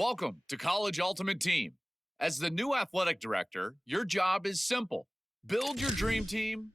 Welcome to College Ultimate Team. As the new athletic director, your job is simple. Build your dream team.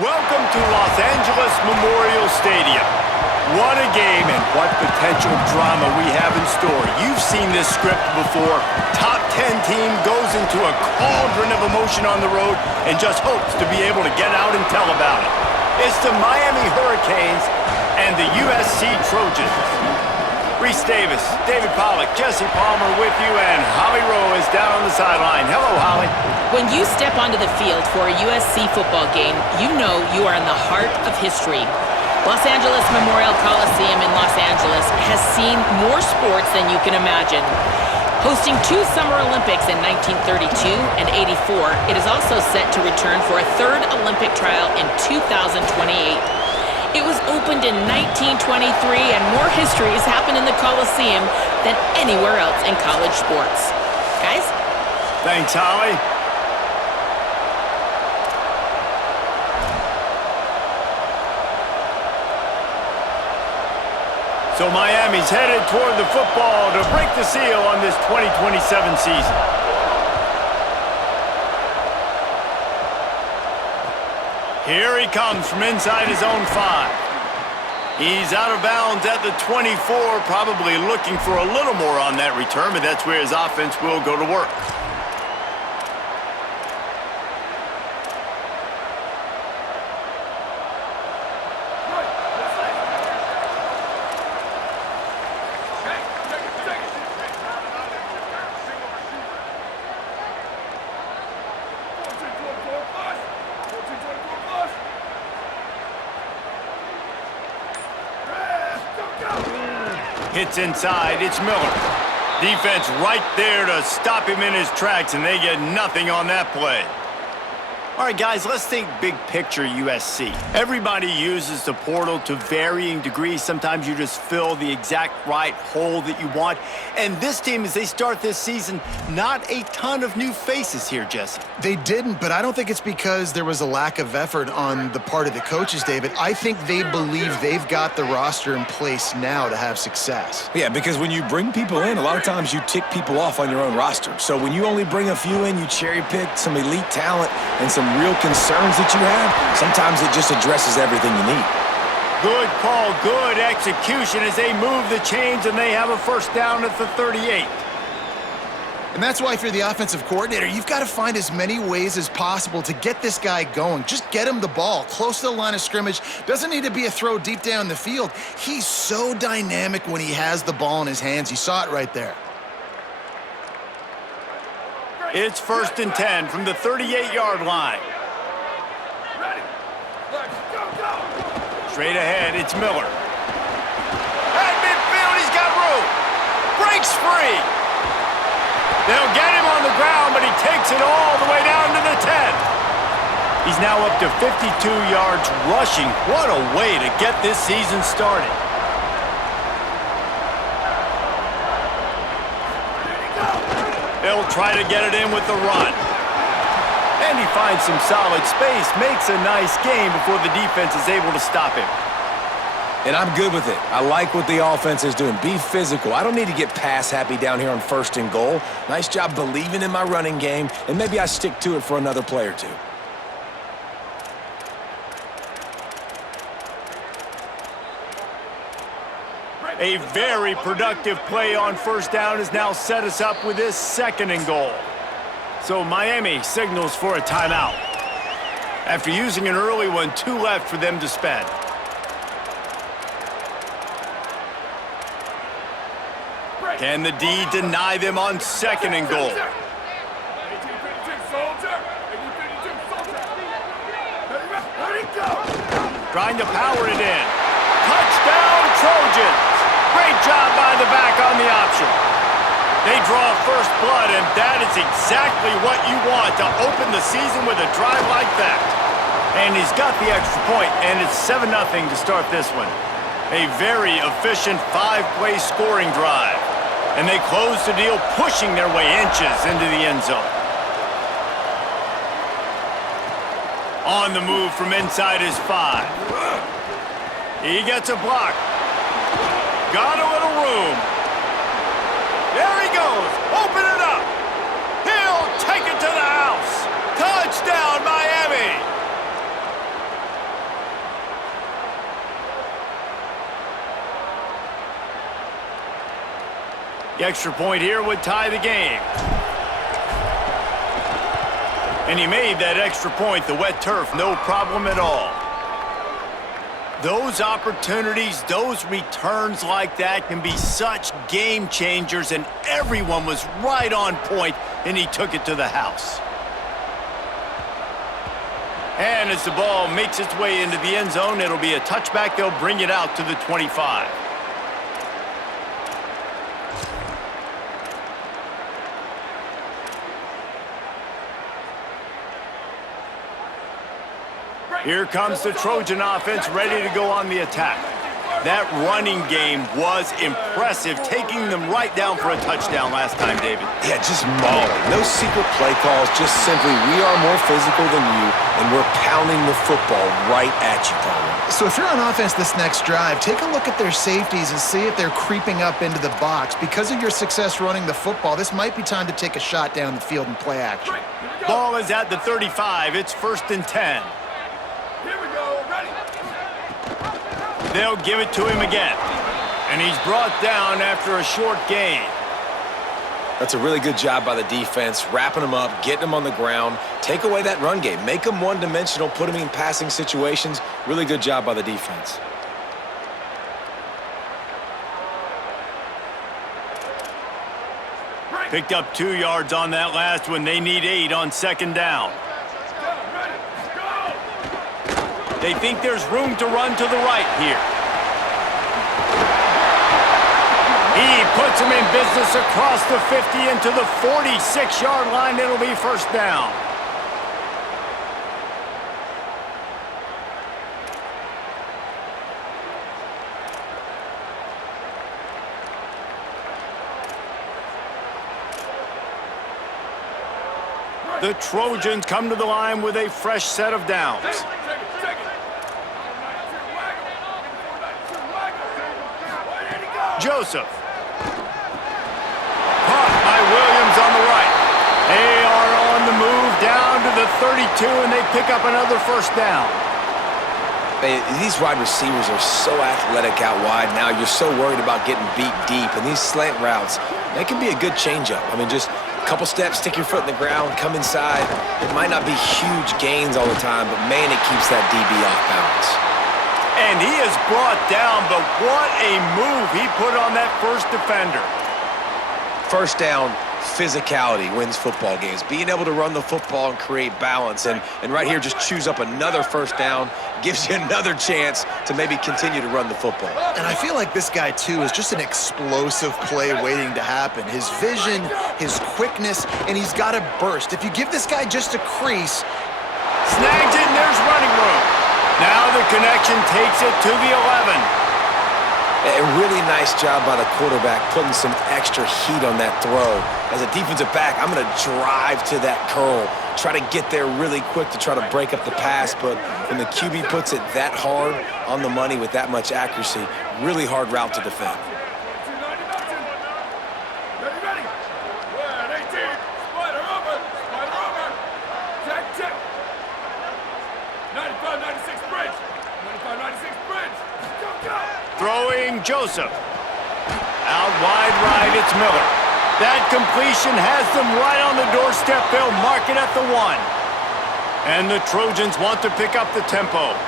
Welcome to Los Angeles Memorial Stadium. What a game and what potential drama we have in store. You've seen this script before. Top 10 team goes into a cauldron of emotion on the road and just hopes to be able to get out and tell about it. It's the Miami Hurricanes and the USC Trojans. Reese Davis, David Pollack, Jesse Palmer with you, and Holly Rowe is down on the sideline. Hello, Holly. When you step onto the field for a USC football game, you know you are in the heart of history. Los Angeles Memorial Coliseum in Los Angeles has seen more sports than you can imagine. Hosting 2 Summer Olympics in 1932 and 84, it is also set to return for a 3rd Olympic trial in 2028. It was opened in 1923, and more history has happened in the Coliseum than anywhere else in college sports. Guys? Thanks, Holly. So Miami's headed toward the football to break the seal on this 2027 season. Here he comes from inside his own 5. He's out of bounds at the 24, probably looking for a little more on that return, but that's where his offense will go to work. Hits inside, it's Miller. Defense right there to stop him in his tracks, and they get nothing on that play. All right, guys, let's think big picture USC. Everybody uses the portal to varying degrees. Sometimes you just fill the exact right hole that you want. And this team, as they start this season, not a ton of new faces here, Jesse. They didn't, but I don't think it's because there was a lack of effort on the part of the coaches, David. I think they believe they've got the roster in place now to have success. Yeah, because when you bring people in, a lot of times you tick people off on your own roster. So when you only bring a few in, you cherry-pick some elite talent and some real concerns that you have, sometimes it just addresses everything you need. Good call, good execution as they move the chains and they have a first down at the 38. And that's why if you're the offensive coordinator, you've got to find as many ways as possible to get this guy going. Just get him the ball close to the line of scrimmage. Doesn't need to be a throw deep down the field. He's so dynamic when he has the ball in his hands. You saw it right there. It's 1st and 10 from the 38-yard line. Straight ahead, it's Miller. At midfield, he's got room. Breaks free. They'll get him on the ground, but he takes it all the way down to the 10. He's now up to 52 yards rushing. What a way to get this season started. They'll try to get it in with the run. And he finds some solid space, makes a nice game before the defense is able to stop him. And I'm good with it. I like what the offense is doing. Be physical. I don't need to get pass happy down here on 1st and goal. Nice job believing in my running game, and maybe I stick to it for another play or two. A very productive play on 1st down has now set us up with this 2nd and goal. So Miami signals for a timeout. After using an early one, 2 left for them to spend. Can the D deny them on 2nd and goal? Trying to power it in. Touchdown, Trojans! Great job by the back on the option. They draw first blood, and that is exactly what you want to open the season with a drive like that. And he's got the extra point, and it's 7-0 to start this one. A very efficient 5-play scoring drive. And they close the deal, pushing their way inches into the end zone. On the move from inside his 5. He gets a block. Got a little room. There he goes. Open it up. He'll take it to the house. Touchdown, Miami. The extra point here would tie the game. And he made that extra point, the wet turf, no problem at all. Those opportunities, those returns like that can be such game changers, and everyone was right on point, and he took it to the house. And as the ball makes its way into the end zone, it'll be a touchback. They'll bring it out to the 25. Here comes the Trojan offense ready to go on the attack. That running game was impressive, taking them right down for a touchdown last time, David. Yeah, just mauling. No secret play calls, just simply we are more physical than you, and we're pounding the football right at you, Tony. So if you're on offense this next drive, take a look at their safeties and see if they're creeping up into the box. Because of your success running the football, this might be time to take a shot down the field and play action. Ball is at the 35. It's 1st and 10. They'll give it to him again. And he's brought down after a short gain. That's a really good job by the defense, wrapping them up, getting them on the ground, take away that run game, make them one-dimensional, put them in passing situations. Really good job by the defense. Picked up 2 yards on that last one. They need 8 on 2nd down. They think there's room to run to the right here. He puts him in business across the 50 into the 46-yard line. It'll be 1st down. The Trojans come to the line with a fresh set of downs. Joseph. Caught by Williams on the right. They are on the move down to the 32, and they pick up another 1st down. These wide receivers are so athletic out wide now. You're so worried about getting beat deep, and these slant routes, they can be a good changeup. I mean, just a couple steps, stick your foot in the ground, come inside. It might not be huge gains all the time, but man, it keeps that DB off balance. And he is brought down, but what a move he put on that first defender. 1st down, physicality wins football games. Being able to run the football and create balance. And right here, just choose up another 1st down, gives you another chance to maybe continue to run the football. And I feel like this guy, too, is just an explosive play waiting to happen. His vision, his quickness, and he's got a burst. If you give this guy just a crease... Snags it, and there's running room. Now the connection takes it to the 11. A really nice job by the quarterback putting some extra heat on that throw. As a defensive back, I'm going to drive to that curl, try to get there really quick to try to break up the pass, but when the QB puts it that hard on the money with that much accuracy, really hard route to defend. Throwing Joseph. Out wide right, it's Miller. That completion has them right on the doorstep. They'll mark it at the 1. And the Trojans want to pick up the tempo.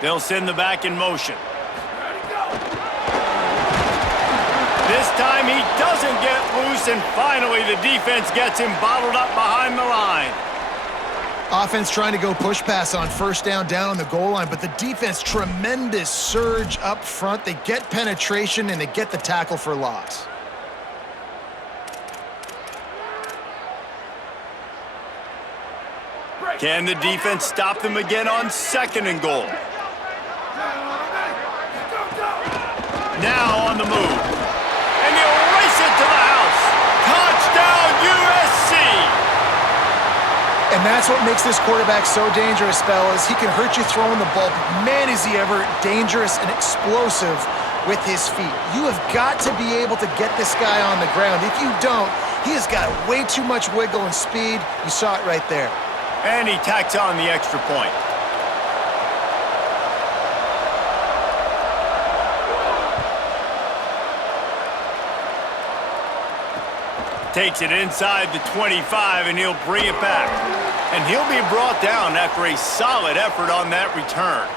They'll send the back in motion. This time he doesn't get loose, and finally the defense gets him bottled up behind the line. Offense trying to go push pass on first down on the goal line, but the defense, tremendous surge up front. They get penetration, and they get the tackle for loss. Can the defense stop them again on 2nd and goal? Now on the move. And he'll race it to the house. Touchdown, USC! And that's what makes this quarterback so dangerous, fellas. He can hurt you throwing the ball, but man, is he ever dangerous and explosive with his feet. You have got to be able to get this guy on the ground. If you don't, he has got way too much wiggle and speed. You saw it right there. And he tacks on the extra point. Takes it inside the 25, and he'll bring it back. And he'll be brought down after a solid effort on that return.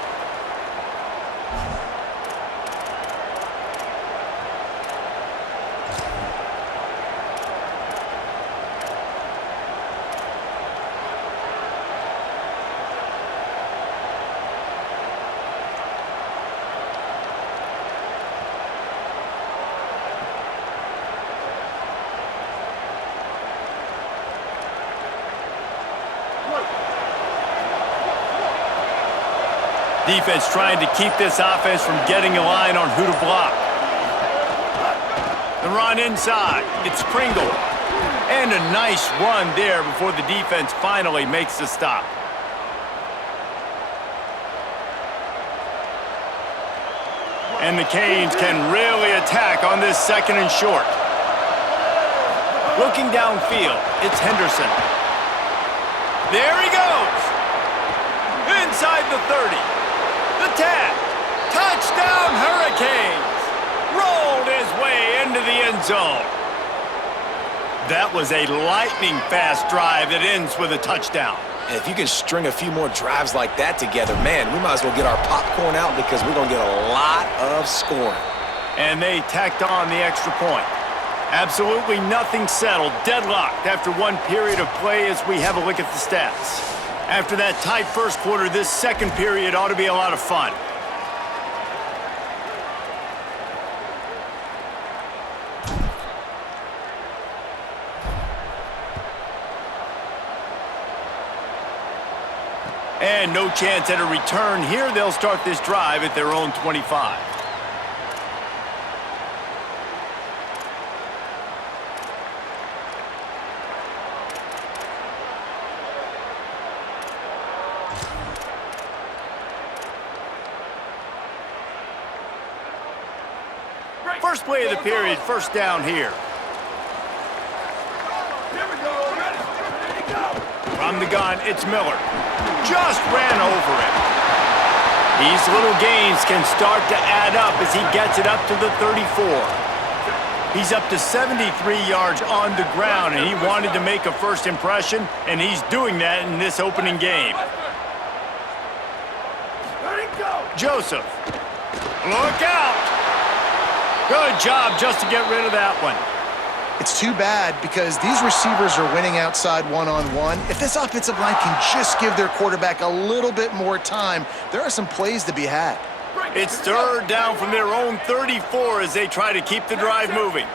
Defense trying to keep this offense from getting a line on who to block. The run inside. It's Pringle. And a nice run there before the defense finally makes the stop. And the Canes can really attack on this 2nd and short. Looking downfield, it's Henderson. There he goes. Inside the 30. The tap. Touchdown, Hurricanes. Rolled his way into the end zone. That was a lightning-fast drive that ends with a touchdown. And if you can string a few more drives like that together, man, we might as well get our popcorn out because we're going to get a lot of scoring. And they tacked on the extra point. Absolutely nothing settled. Deadlocked after one period of play as we have a look at the stats. After that tight first quarter, this 2nd period ought to be a lot of fun. And no chance at a return here. They'll start this drive at their own 25. First play of the period, first down here. From the gun, it's Miller. Just ran over him. These little gains can start to add up as he gets it up to the 34. He's up to 73 yards on the ground, and he wanted to make a first impression, and he's doing that in this opening game. Joseph. Look out! Good job just to get rid of that one. It's too bad because these receivers are winning outside one-on-one. If this offensive line can just give their quarterback a little bit more time, there are some plays to be had. It's 3rd down from their own 34 as they try to keep the drive moving.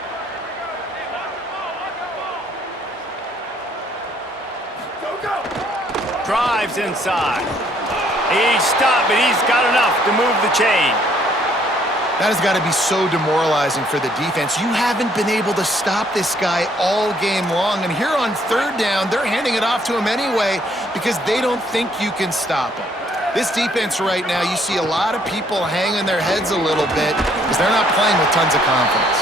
Drives inside. He's stopped, but he's got enough to move the chain. That has got to be so demoralizing for the defense. You haven't been able to stop this guy all game long. And here on 3rd down, they're handing it off to him anyway because they don't think you can stop him. This defense right now, you see a lot of people hanging their heads a little bit because they're not playing with tons of confidence.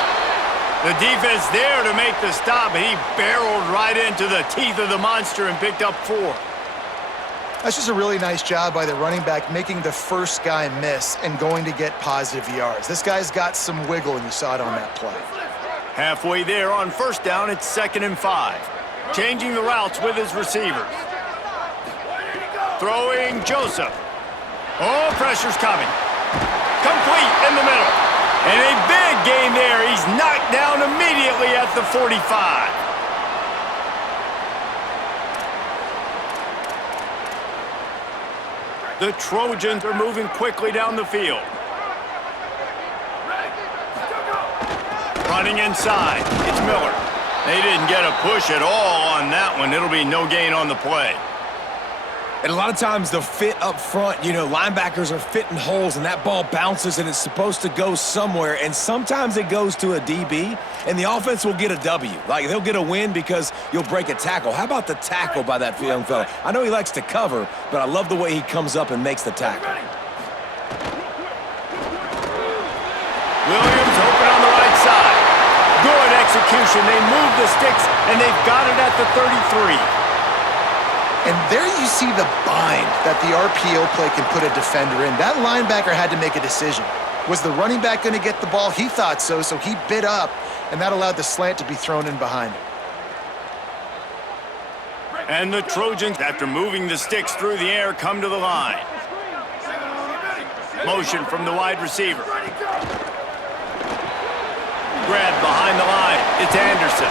The defense there to make the stop, and he barreled right into the teeth of the monster and picked up 4. That's just a really nice job by the running back, making the first guy miss and going to get positive yards. This guy's got some wiggle, and you saw it on that play. Halfway there on first down, it's 2nd and 5. Changing the routes with his receivers. Throwing Joseph. Oh, pressure's coming. Complete in the middle. And a big gain there. He's knocked down immediately at the 45. The Trojans are moving quickly down the field. Running inside. It's Miller. They didn't get a push at all on that one. It'll be no gain on the play. And a lot of times the fit up front, linebackers are fitting holes and that ball bounces and it's supposed to go somewhere. And sometimes it goes to a DB and the offense will get a W. Like they'll get a win because you'll break a tackle. How about the tackle by that young fella? I know he likes to cover, but I love the way he comes up and makes the tackle. Williams open on the right side. Good execution. They move the sticks and they've got it at the 33. And there you see the bind that the RPO play can put a defender in. That linebacker had to make a decision. Was the running back going to get the ball? He thought so, so he bit up, and that allowed the slant to be thrown in behind him. And the Trojans, after moving the sticks through the air, come to the line. Motion from the wide receiver. Grab behind the line. It's Anderson.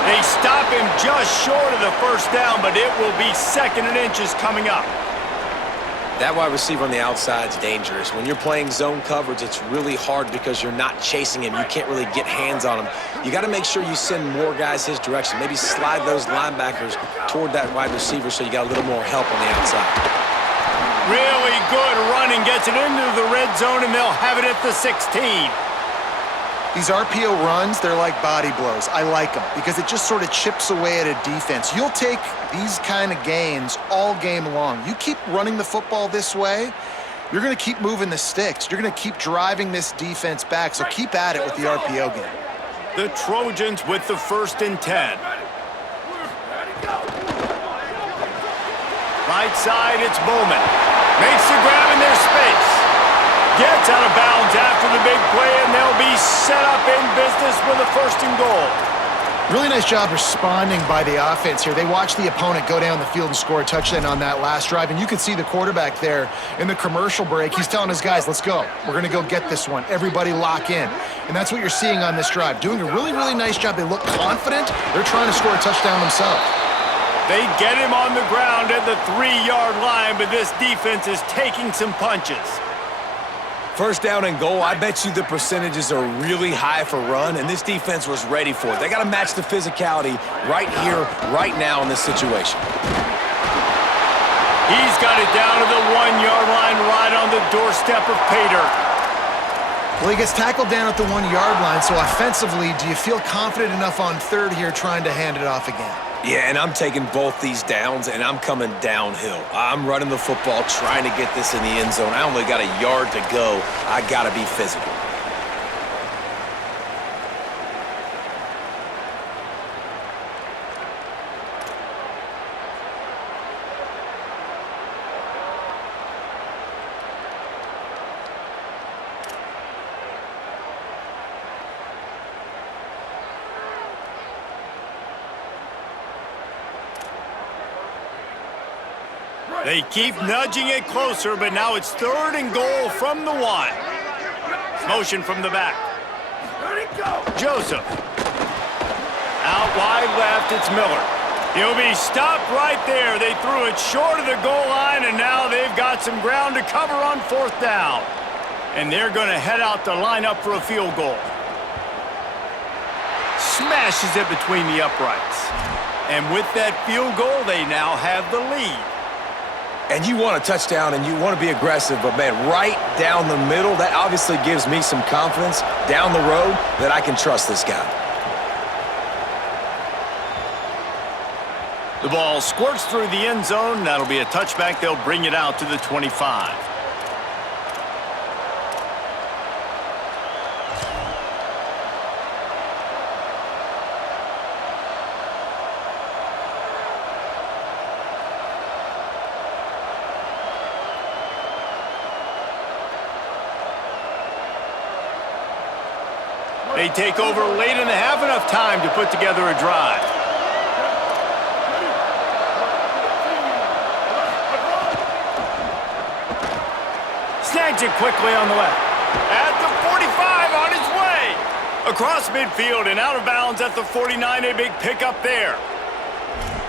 They stop him just short of the first down, but it will be 2nd and inches coming up. That wide receiver on the outside is dangerous. When you're playing zone coverage, it's really hard because you're not chasing him. You can't really get hands on him. You got to make sure you send more guys his direction. Maybe slide those linebackers toward that wide receiver so you got a little more help on the outside. Really good running, gets it into the red zone, and they'll have it at the 16. These RPO runs, they're like body blows. I like them because it just sort of chips away at a defense. You'll take these kind of gains all game long. You keep running the football this way, you're going to keep moving the sticks. You're going to keep driving this defense back, so keep at it with the RPO game. The Trojans with the 1st and 10. Right side, it's Bowman. Makes the grab in their space. Gets out of bounds after the big play, and they'll be set up in business with a 1st and goal. Really nice job responding by the offense here. They watched the opponent go down the field and score a touchdown on that last drive, and you can see the quarterback there in the commercial break. He's telling his guys, let's go. We're going to go get this one. Everybody lock in. And that's what you're seeing on this drive. Doing a really, really nice job. They look confident. They're trying to score a touchdown themselves. They get him on the ground at the 3-yard line, but this defense is taking some punches. 1st down and goal, I bet you the percentages are really high for run, and this defense was ready for it. They got to match the physicality right here, right now in this situation. He's got it down to the 1-yard line right on the doorstep of Pater. Well, he gets tackled down at the 1-yard line, so offensively, do you feel confident enough on 3rd here trying to hand it off again? Yeah, and I'm taking both these downs, and I'm coming downhill. I'm running the football, trying to get this in the end zone. I only got a yard to go. I got to be physical. They keep nudging it closer, but now it's 3rd and goal from the 1. Motion from the back. Joseph. Out wide left, it's Miller. He'll be stopped right there. They threw it short of the goal line, and now they've got some ground to cover on 4th down. And they're going to head out to line up for a field goal. Smashes it between the uprights. And with that field goal, they now have the lead. And you want a touchdown and you want to be aggressive, but man, right down the middle, that obviously gives me some confidence down the road that I can trust this guy. The ball squirts through the end zone. That'll be a touchback. They'll bring it out to the 25. They take over late in the half, enough time to put together a drive. Snags it quickly on the left. At the 45, on his way. Across midfield and out of bounds at the 49, a big pickup there.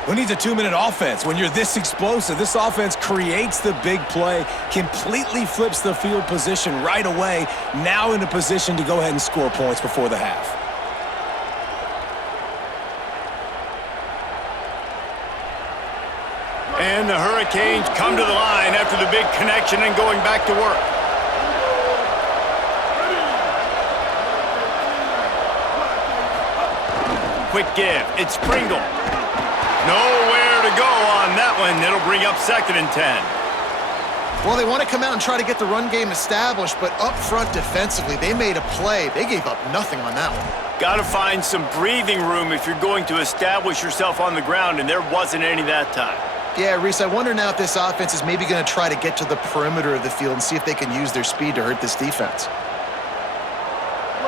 Who needs a 2-minute offense? When you're this explosive, this offense creates the big play, completely flips the field position right away, now in a position to go ahead and score points before the half. And the Hurricanes come to the line after the big connection and going back to work. Quick give. It's Pringle. Nowhere to go on that one. It'll bring up 2nd and 10. Well, they want to come out and try to get the run game established, but up front defensively, they made a play. They gave up nothing on that one. Got to find some breathing room if you're going to establish yourself on the ground, and there wasn't any that time. Yeah, Reese, I wonder now if this offense is maybe going to try to get to the perimeter of the field and see if they can use their speed to hurt this defense.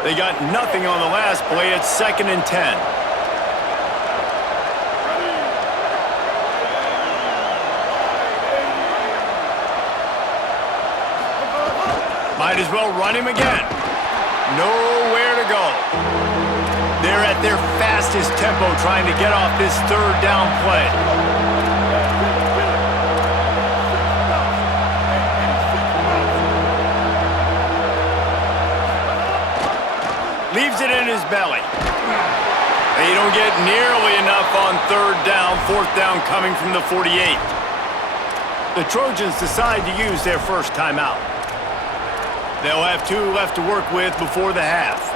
They got nothing on the last play. It's 2nd and 10. Might as well run him again. Nowhere to go. They're at their fastest tempo trying to get off this 3rd down play. Leaves it in his belly. They don't get nearly enough on 3rd down, 4th down coming from the 48. The Trojans decide to use their first timeout. They'll have 2 left to work with before the half.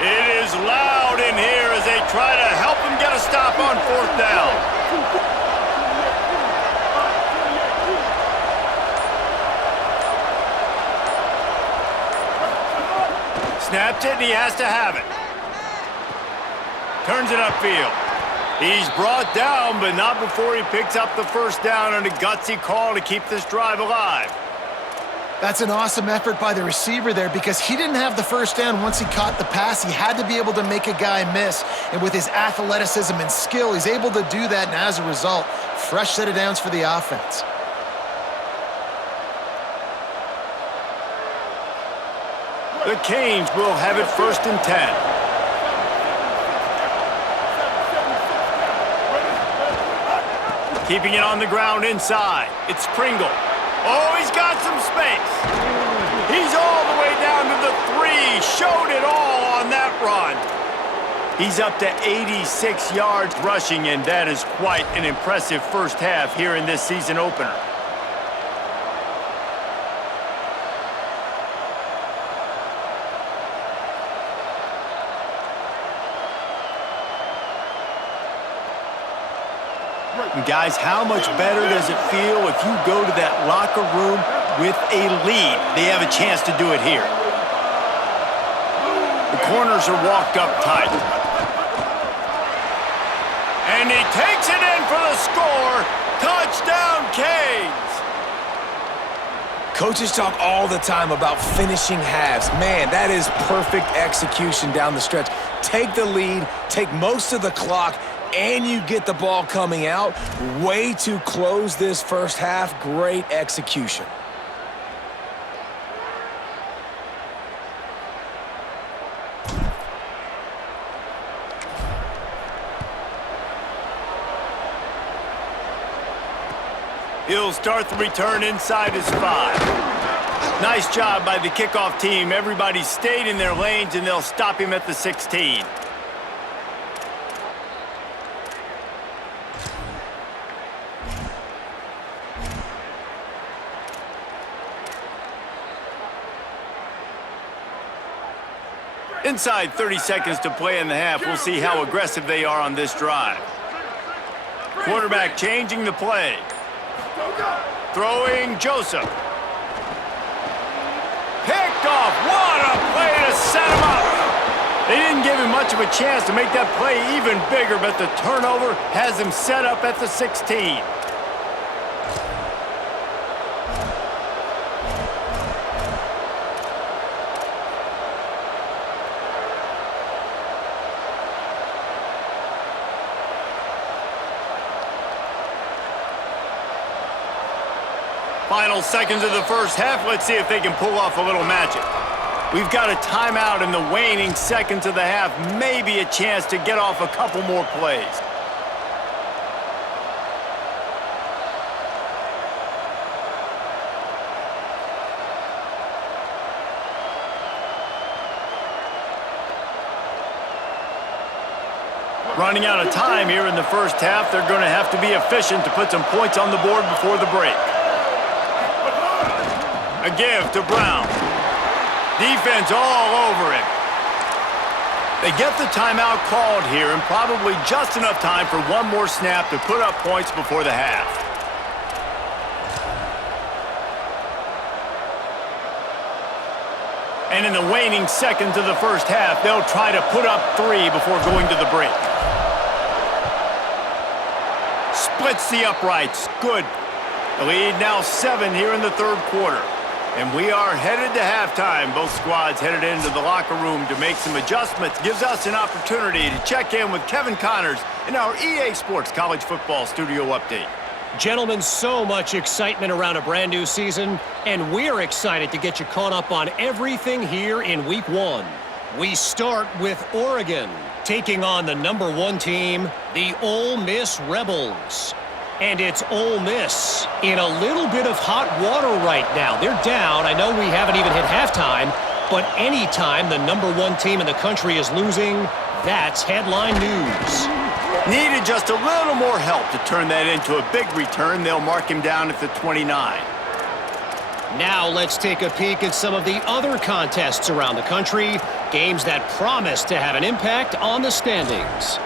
It is loud in here as they try to help him get a stop on 4th down. Snapped it, and he has to have it. Turns it upfield. He's brought down, but not before he picks up the 1st down on a gutsy call to keep this drive alive. That's an awesome effort by the receiver there because he didn't have the 1st down once he caught the pass. He had to be able to make a guy miss, and with his athleticism and skill, he's able to do that, and as a result, fresh set of downs for the offense. The Canes will have it 1st and 10. Keeping it on the ground inside. It's Pringle. Oh, he's got some space. He's all the way down to the 3. Showed it all on that run. He's up to 86 yards rushing, and that is quite an impressive first half here in this season opener. And guys, how much better does it feel if you go to that locker room with a lead? They have a chance to do it here. The corners are walked up tight. And he takes it in for the score. Touchdown, Canes! Coaches talk all the time about finishing halves. Man, that is perfect execution down the stretch. Take the lead, take most of the clock, and you get the ball coming out. Way to close this first half. Great execution. He'll start the return inside his 5. Nice job by the kickoff team. Everybody stayed in their lanes, and they'll stop him at the 16. Inside 30 seconds to play in the half. We'll see how aggressive they are on this drive. Quarterback changing the play. Throwing Joseph. Picked to set him up. They didn't give him much of a chance to make that play even bigger, but the turnover has him set up at the 16. Final seconds of the first half. Let's see if they can pull off a little magic. We've got a timeout in the waning seconds of the half. Maybe a chance to get off a couple more plays. Running out of time here in the first half. They're going to have to be efficient to put some points on the board before the break. A give to Brown. Defense all over him. They get the timeout called here, and probably just enough time for one more snap to put up points before the half. And in the waning seconds of the first half, they'll try to put up 3 before going to the break. Splits the uprights. Good. The lead now 7 here in the third quarter. And we are headed to halftime. Both squads headed into the locker room to make some adjustments. Gives us an opportunity to check in with Kevin Connors in our EA Sports College Football Studio Update. Gentlemen, so much excitement around a brand new season, and we're excited to get you caught up on everything here in Week 1. We start with Oregon, taking on the number 1 team, the Ole Miss Rebels. And it's Ole Miss in a little bit of hot water right now. They're down. I know we haven't even hit halftime, but anytime the number 1 team in the country is losing, that's headline news. Needed just a little more help to turn that into a big return. They'll mark him down at the 29. Now let's take a peek at some of the other contests around the country, games that promise to have an impact on the standings.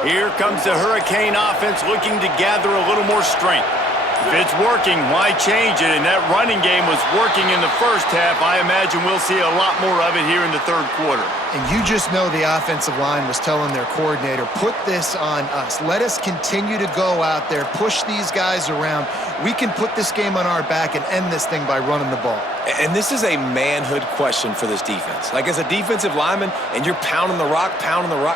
Here comes the Hurricane offense looking to gather a little more strength. If it's working, why change it? And that running game was working in the first half. I imagine we'll see a lot more of it here in the third quarter. And you just know the offensive line was telling their coordinator, put this on us. Let us continue to go out there, push these guys around. We can put this game on our back and end this thing by running the ball. And this is a manhood question for this defense. Like, as a defensive lineman, and you're pounding the rock,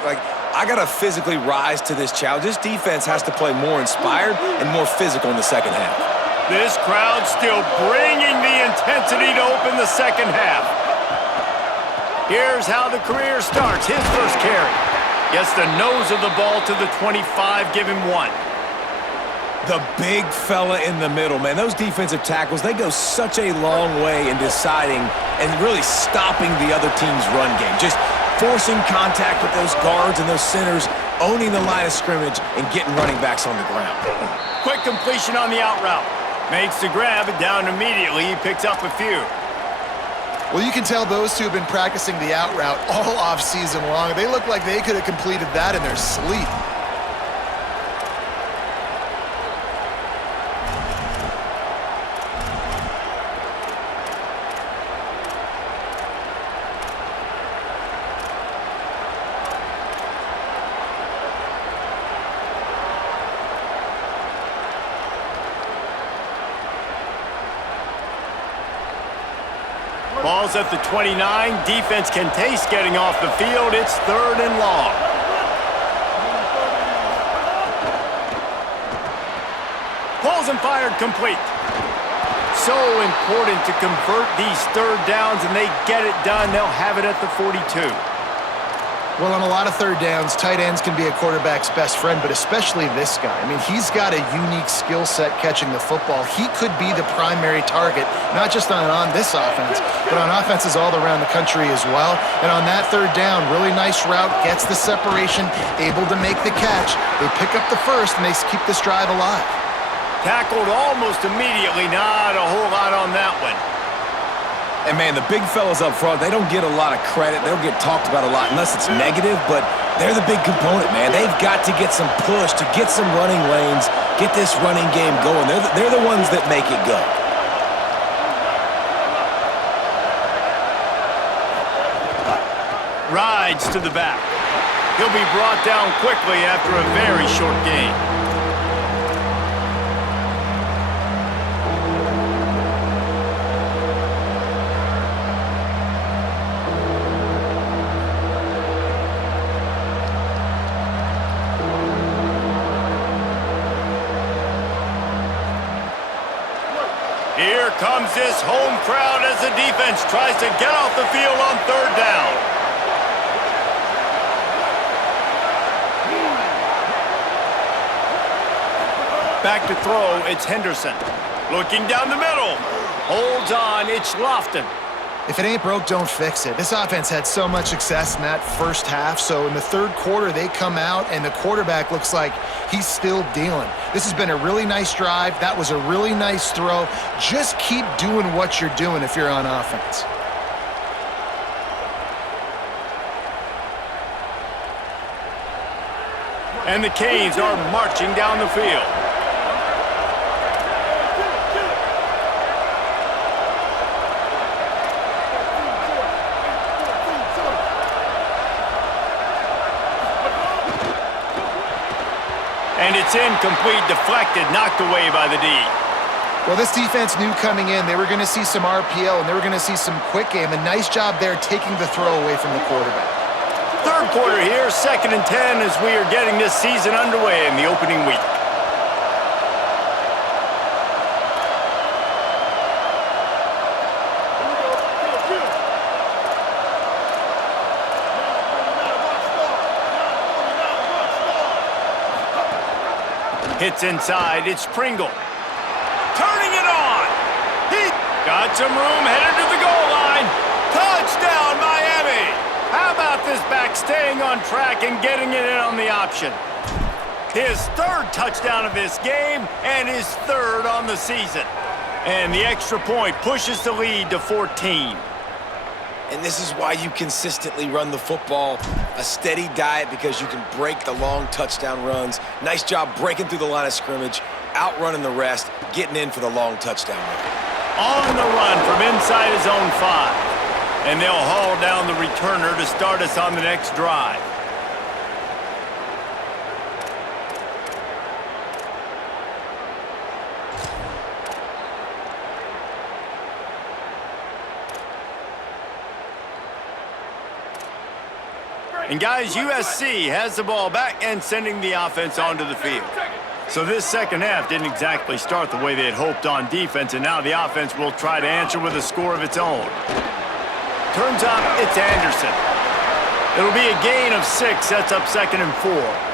like, I got to physically rise to this challenge. This defense has to play more inspired and more physical in the second half. This crowd still bringing the intensity to open the second half. Here's how the career starts. His first carry. Gets the nose of the ball to the 25, give him 1. The big fella in the middle, man. Those defensive tackles, they go such a long way in deciding and really stopping the other team's run game. Just forcing contact with those guards and those centers, owning the line of scrimmage, and getting running backs on the ground. Quick completion on the out route. Makes the grab, and down immediately. He picks up a few. Well, you can tell those two have been practicing the out route all off season long. They look like they could have completed that in their sleep. Ball's at the 29. Defense can taste getting off the field. It's 3rd and long. Pulls and fired complete. So important to convert these third downs, and they get it done. They'll have it at the 42. Well, on a lot of third downs, tight ends can be a quarterback's best friend, but especially this guy. I mean, he's got a unique skill set catching the football. He could be the primary target, not just on this offense, but on offenses all around the country as well. And on that third down, really nice route, gets the separation, able to make the catch. They pick up the first, and they keep this drive alive. Tackled almost immediately. Not a whole lot on that one. And, man, the big fellas up front, they don't get a lot of credit. They don't get talked about a lot unless it's negative, but they're the big component, man. They've got to get some push, to get some running lanes, get this running game going. They're the ones that make it go. Rides to the back. He'll be brought down quickly after a very short game. Here comes this home crowd as the defense tries to get off the field on third down. Back to throw, it's Henderson. Looking down the middle. Holds on, it's Lofton. If it ain't broke, don't fix it. This offense had so much success in that first half, so in the third quarter, they come out, and the quarterback looks like he's still dealing. This has been a really nice drive. That was a really nice throw. Just keep doing what you're doing if you're on offense. And the Canes are marching down the field. And it's incomplete, deflected, knocked away by the D. Well, this defense knew coming in they were going to see some RPO and they were going to see some quick game. A nice job there taking the throw away from the quarterback. Third quarter here, 2nd and 10 as we are getting this season underway in the opening week. Hits inside, it's Pringle. Turning it on! He got some room, headed to the goal line. Touchdown, Miami! How about this back staying on track and getting it in on the option? His 3rd touchdown of this game and his 3rd on the season. And the extra point pushes the lead to 14. And this is why you consistently run the football, a steady diet, because you can break the long touchdown runs. Nice job breaking through the line of scrimmage, outrunning the rest, getting in for the long touchdown run. On the run from inside his own 5. And they'll haul down the returner to start us on the next drive. And guys, USC has the ball back and sending the offense onto the field. So this second half didn't exactly start the way they had hoped on defense, and now the offense will try to answer with a score of its own. Turns out it's Anderson. It'll be a gain of 6, sets up 2nd and 4.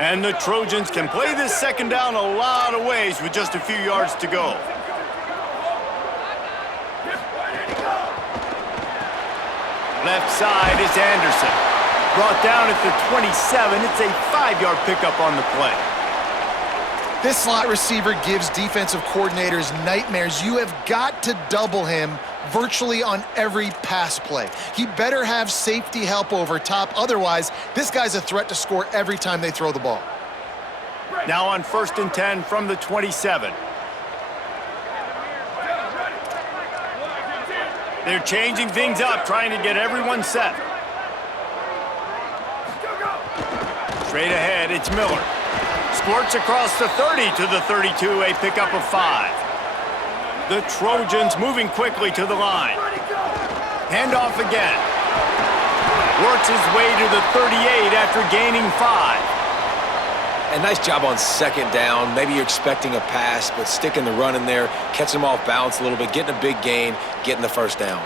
And the Trojans can play this second down a lot of ways with just a few yards to go. Left side is Anderson. Brought down at the 27. It's a 5-yard pickup on the play. This slot receiver gives defensive coordinators nightmares. You have got to double him virtually on every pass play. He better have safety help over top. Otherwise, this guy's a threat to score every time they throw the ball. Now on 1st and 10 from the 27. They're changing things up, trying to get everyone set. Straight ahead, it's Miller. Squirts across the 30 to the 32, a pickup of 5. The Trojans moving quickly to the line. Handoff again. Works his way to the 38 after gaining 5. And nice job on 2nd down. Maybe you're expecting a pass, but sticking the run in there, catching them off balance a little bit, getting a big gain, getting the 1st down.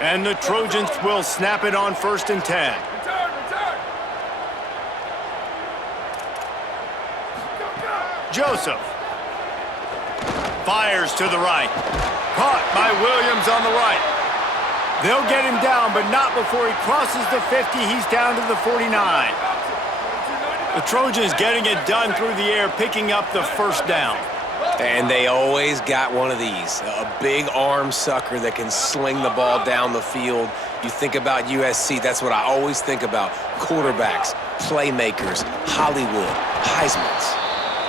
And the Trojans will snap it on 1st and 10. Joseph. Fires to the right. Caught by Williams on the right. They'll get him down, but not before he crosses the 50. He's down to the 49. The Trojans getting it done through the air, picking up the first down. And they always got one of these, a big arm sucker that can sling the ball down the field. You think about USC, that's what I always think about. Quarterbacks, playmakers, Hollywood, Heismans.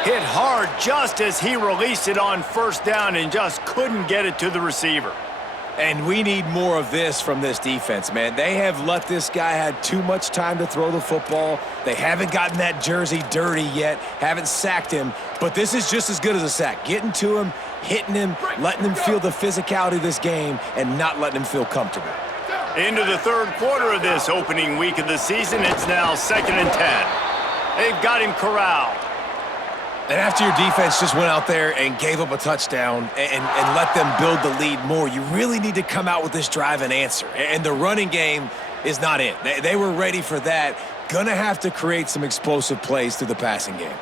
Hit hard just as he released it on first down and just couldn't get it to the receiver. And we need more of this from this defense, man. They have let this guy have too much time to throw the football. They haven't gotten that jersey dirty yet, haven't sacked him, but this is just as good as a sack. Getting to him, hitting him, letting him feel the physicality of this game, and not letting him feel comfortable. Into the third quarter of this opening week of the season, it's now 2nd and 10. They've got him corralled. And after your defense just went out there and gave up a touchdown and let them build the lead more, you really need to come out with this drive and answer. And the running game is not it. They were ready for that. Gonna have to create some explosive plays through the passing game.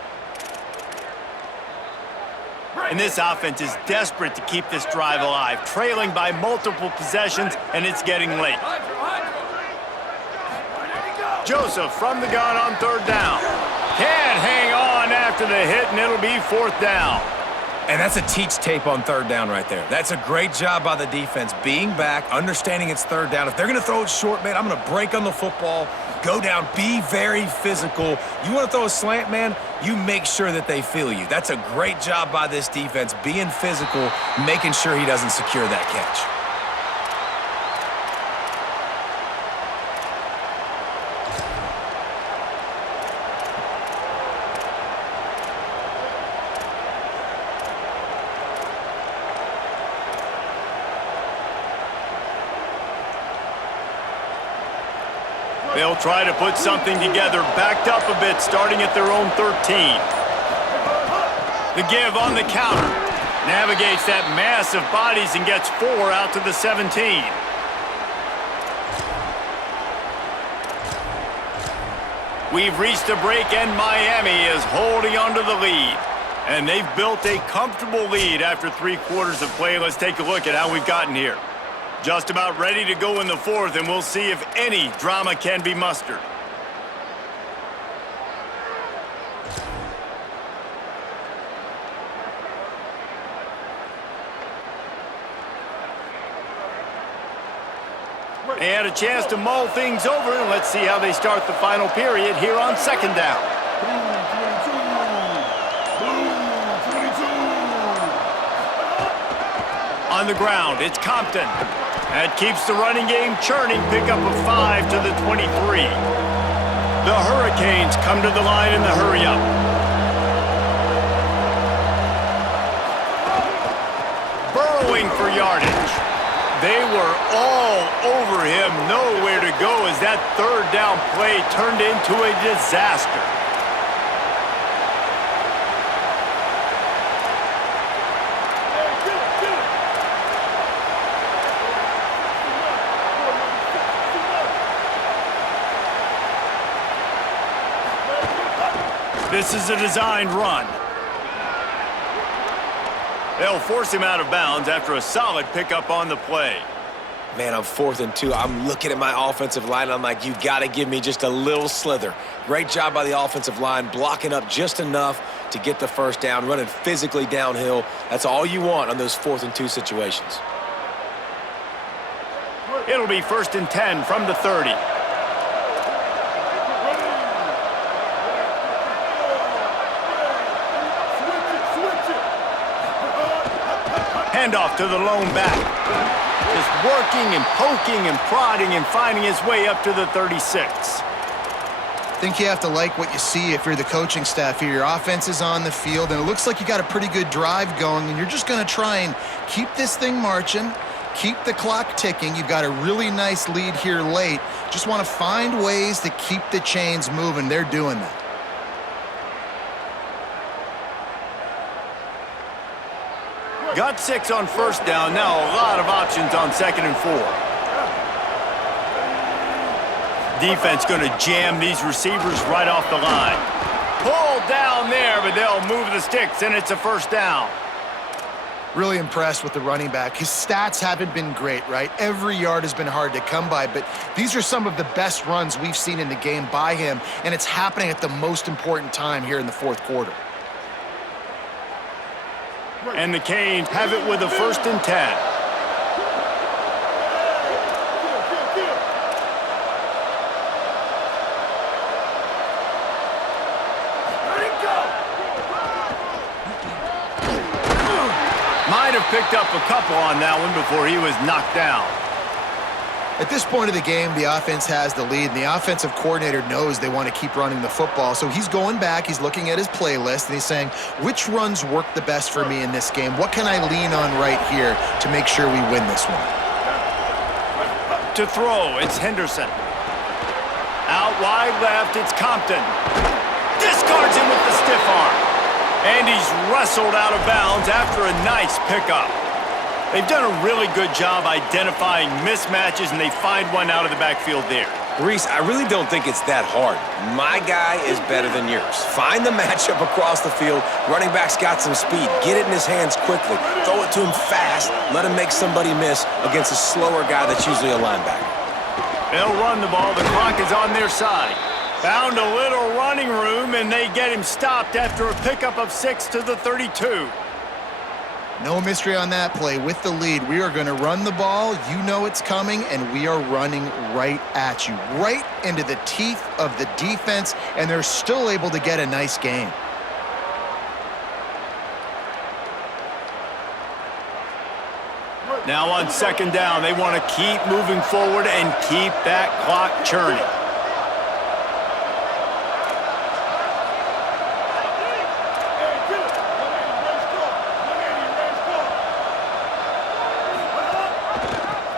And this offense is desperate to keep this drive alive, trailing by multiple possessions, and it's getting late. Joseph from the gun on third down. Can't hang on after the hit, and it'll be 4th down. And that's a teach tape on third down right there. That's a great job by the defense, being back, understanding it's third down. If they're going to throw it short, man, I'm going to break on the football, go down, be very physical. You want to throw a slant, man, you make sure that they feel you. That's a great job by this defense, being physical, making sure he doesn't secure that catch. They'll try to put something together, backed up a bit, starting at their own 13. The give on the counter. Navigates that mass of bodies and gets 4 out to the 17. We've reached a break, and Miami is holding onto the lead. And they've built a comfortable lead after 3 quarters of play. Let's take a look at how we've gotten here. Just about ready to go in the 4th, and we'll see if any drama can be mustered. And a chance to mull things over, and let's see how they start the final period here on 2nd down. On the ground, it's Compton. That keeps the running game churning. Pick up a 5 to the 23. The Hurricanes come to the line in the hurry-up. Burrowing for yardage. They were all over him, nowhere to go as that 3rd down play turned into a disaster. This is a designed run. They'll force him out of bounds after a solid pickup on the play. Man, I'm 4th and 2. I'm looking at my offensive line. I'm like, you got to give me just a little slither. Great job by the offensive line, blocking up just enough to get the first down, running physically downhill. That's all you want on those 4th and 2 situations. It'll be 1st and 10 from the 30. Handoff to the lone back. Just working and poking and prodding and finding his way up to the 36. I think you have to like what you see if you're the coaching staff here. Your offense is on the field, and it looks like you got a pretty good drive going, and you're just going to try and keep this thing marching, keep the clock ticking. You've got a really nice lead here late. Just want to find ways to keep the chains moving. They're doing that. Got 6 on first down. Now a lot of options on 2nd and 4. Defense going to jam these receivers right off the line. pulled down there, but they'll move the sticks, and it's a first down. Really impressed with the running back. His stats haven't been great, right? Every yard has been hard to come by, but these are some of the best runs we've seen in the game by him, and it's happening at the most important time here in the fourth quarter. And the Canes have it with a 1st and 10. Might have picked up a couple on that one before he was knocked down. At this point of the game, the offense has the lead, and the offensive coordinator knows they want to keep running the football. So he's going back, he's looking at his playlist, and he's saying, which runs work the best for me in this game? What can I lean on right here to make sure we win this one? To throw, it's Henderson. Out wide left, it's Compton. Discards him with the stiff arm. And he's wrestled out of bounds after a nice pickup. They've done a really good job identifying mismatches, and they find one out of the backfield there. Reese, I really don't think it's that hard. My guy is better than yours. Find the matchup across the field. Running back's got some speed. Get it in his hands quickly. Throw it to him fast. Let him make somebody miss against a slower guy that's usually a linebacker. They'll run the ball. The clock is on their side. Found a little running room, and they get him stopped after a pickup of 6 to the 32. No mystery on that play. With the lead, we are going to run the ball. You know it's coming, and we are running right at you, right into the teeth of the defense, and they're still able to get a nice gain. Now on 2nd down, they want to keep moving forward and keep that clock churning.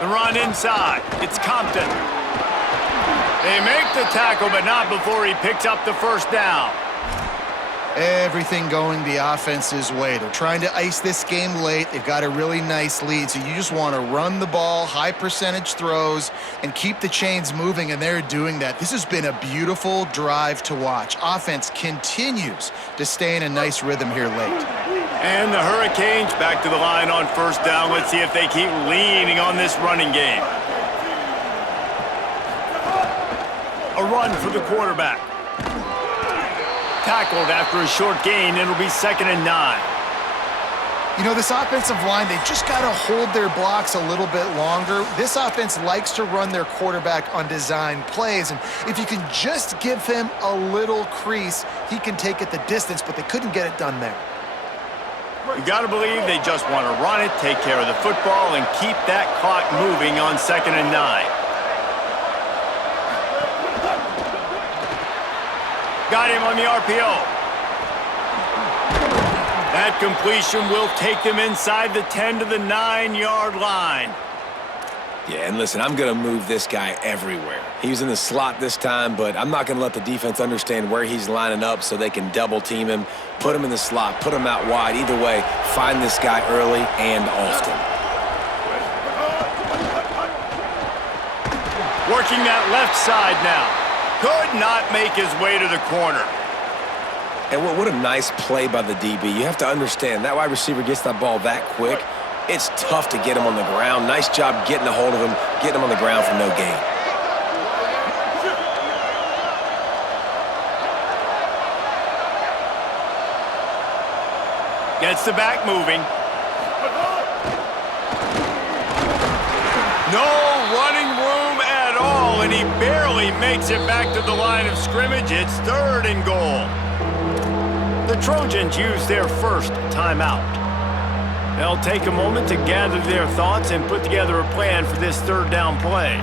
The run inside. It's Compton. They make the tackle, but not before he picks up the 1st down. Everything going the offense's way. They're trying to ice this game late. They've got a really nice lead, so you just want to run the ball, high percentage throws, and keep the chains moving, and they're doing that. This has been a beautiful drive to watch. Offense continues to stay in a nice rhythm here late. And the Hurricanes back to the line on 1st down. Let's see if they keep leaning on this running game. A run for the quarterback. Tackled after a short gain. It'll be 2nd and 9. You know, this offensive line, they've just got to hold their blocks a little bit longer. This offense likes to run their quarterback on design plays, and if you can just give him a little crease, he can take it the distance, but they couldn't get it done there. You got to believe they just want to run it, take care of the football, and keep that clock moving on 2nd and 9. Got him on the RPO. That completion will take them inside the 10 to the 9-yard line. Yeah, and listen, I'm going to move this guy everywhere. He was in the slot this time, but I'm not going to let the defense understand where he's lining up so they can double team him, put him in the slot, put him out wide. Either way, find this guy early and often. Working that left side now. Could not make his way to the corner. And what a nice play by the DB. You have to understand, that wide receiver gets that ball that quick. It's tough to get him on the ground. Nice job getting a hold of him, getting him on the ground for no gain. Gets the back moving. No running room at all, and he barely makes it back to the line of scrimmage. It's 3rd and goal. The Trojans use their first timeout. They'll take a moment to gather their thoughts and put together a plan for this 3rd down play.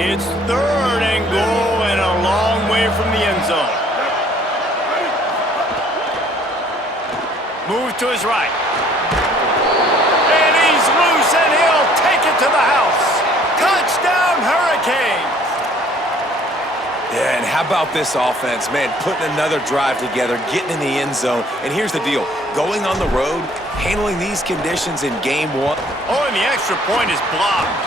It's 3rd and goal and a long way from the end zone. Move to his right. And he's loose, and he'll take it to the house. Touchdown, Hurricanes! Yeah, and how about this offense, man, putting another drive together, getting in the end zone. And here's the deal, going on the road, handling these conditions in game 1. Oh, and the extra point is blocked.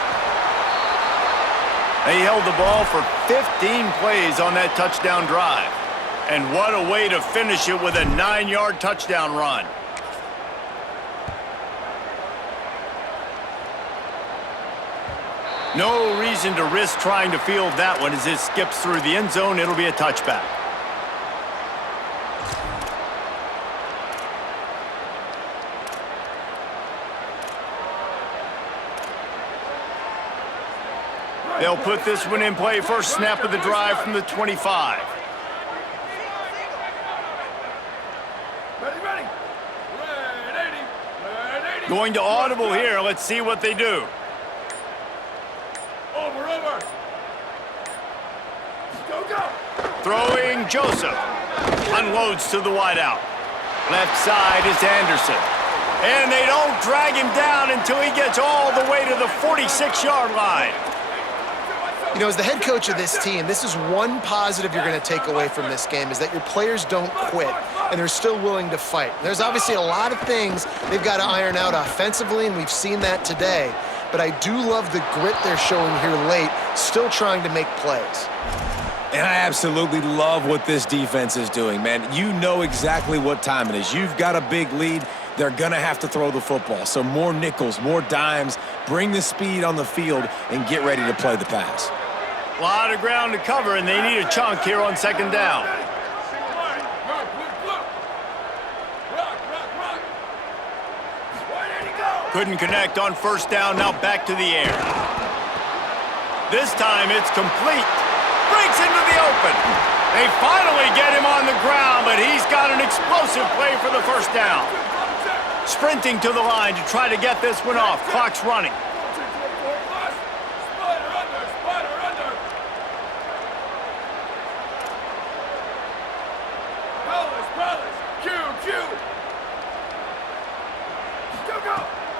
They held the ball for 15 plays on that touchdown drive. And what a way to finish it with a 9-yard touchdown run. No reason to risk trying to field that one as it skips through the end zone. It'll be a touchback. They'll put this one in play. First snap of the drive from the 25. Going to audible here. Let's see what they do. Throwing Joseph. Unloads to the wideout. Left side is Anderson. And they don't drag him down until he gets all the way to the 46-yard line. You know, as the head coach of this team, this is one positive you're going to take away from this game, is that your players don't quit, and they're still willing to fight. There's obviously a lot of things they've got to iron out offensively, and we've seen that today. But I do love the grit they're showing here late, still trying to make plays. And I absolutely love what this defense is doing, man. You know exactly what time it is. You've got a big lead. They're going to have to throw the football. So more nickels, more dimes, bring the speed on the field, and get ready to play the pass. A lot of ground to cover, and they need a chunk here on second down. Couldn't connect on first down, now back to the air. This time it's complete. Breaks into the open. They finally get him on the ground, but he's got an explosive play for the first down. Sprinting to the line to try to get this one off. Clock's running.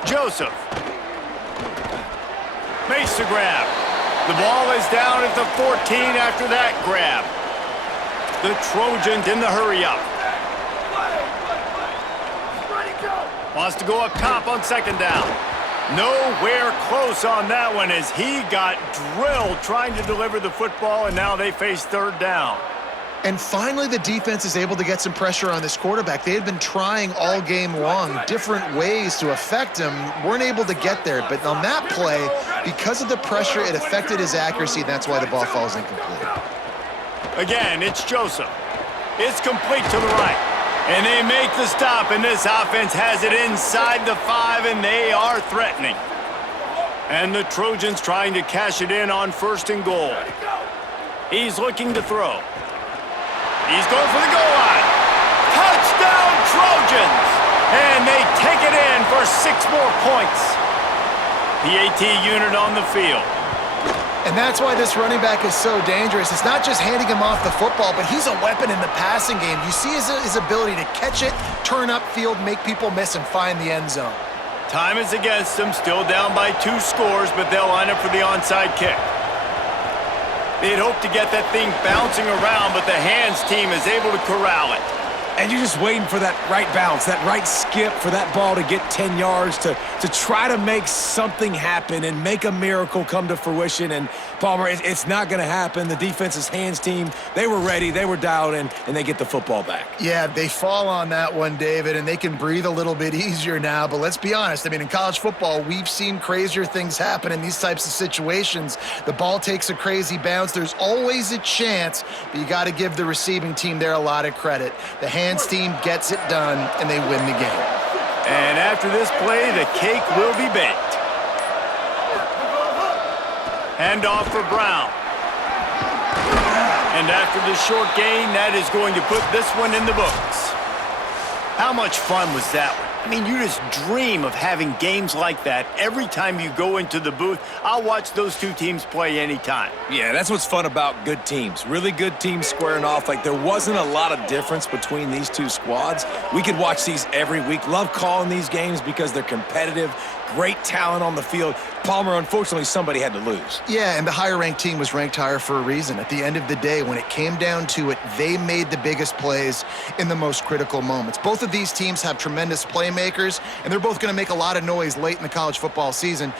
Joseph makes the grab. The ball is down at the 14 after that grab. The Trojans in the hurry-up. Wants to go up top on second down. Nowhere close on that one as he got drilled trying to deliver the football, and now they face third down. And finally, the defense is able to get some pressure on this quarterback. They had been trying all game long different ways to affect him, weren't able to get there. But on that play, because of the pressure, it affected his accuracy. That's why the ball falls incomplete. Again, it's Joseph. It's complete to the right. And they make the stop, and this offense has it inside the 5, and they are threatening. And the Trojans trying to cash it in on first and goal. He's looking to throw. He's going for the goal line. Touchdown, Trojans! And they take it in for 6 more points. PAT unit on the field. And that's why this running back is so dangerous. It's not just handing him off the football, but he's a weapon in the passing game. You see his ability to catch it, turn upfield, make people miss, and find the end zone. Time is against them, still down by 2 scores, but they'll line up for the onside kick. They'd hope to get that thing bouncing around, but the hands team is able to corral it. And you're just waiting for that right bounce, that right skip for that ball to get 10 yards to try to make something happen and make a miracle come to fruition. And, Palmer, it's not going to happen. The defense's hands team, they were ready, they were dialed in, and they get the football back. Yeah, they fall on that one, David, and they can breathe a little bit easier now. But let's be honest, I mean, in college football, we've seen crazier things happen in these types of situations. The ball takes a crazy bounce. There's always a chance, but you got to give the receiving team there a lot of credit. The hands team gets it done, and they win the game. And after this play, the cake will be baked. Handoff for Brown. And after the short gain, that is going to put this one in the books. How much fun was that one? I mean, you just dream of having games like that every time you go into the booth. I'll watch those 2 teams play anytime. Yeah, that's what's fun about good teams. Really good teams squaring off. Like, there wasn't a lot of difference between these 2 squads. We could watch these every week. Love calling these games because they're competitive, great talent on the field. Palmer, unfortunately, somebody had to lose. Yeah, and the higher-ranked team was ranked higher for a reason. At the end of the day, when it came down to it, they made the biggest plays in the most critical moments. Both of these teams have tremendous playmakers, and they're both going to make a lot of noise late in the college football season.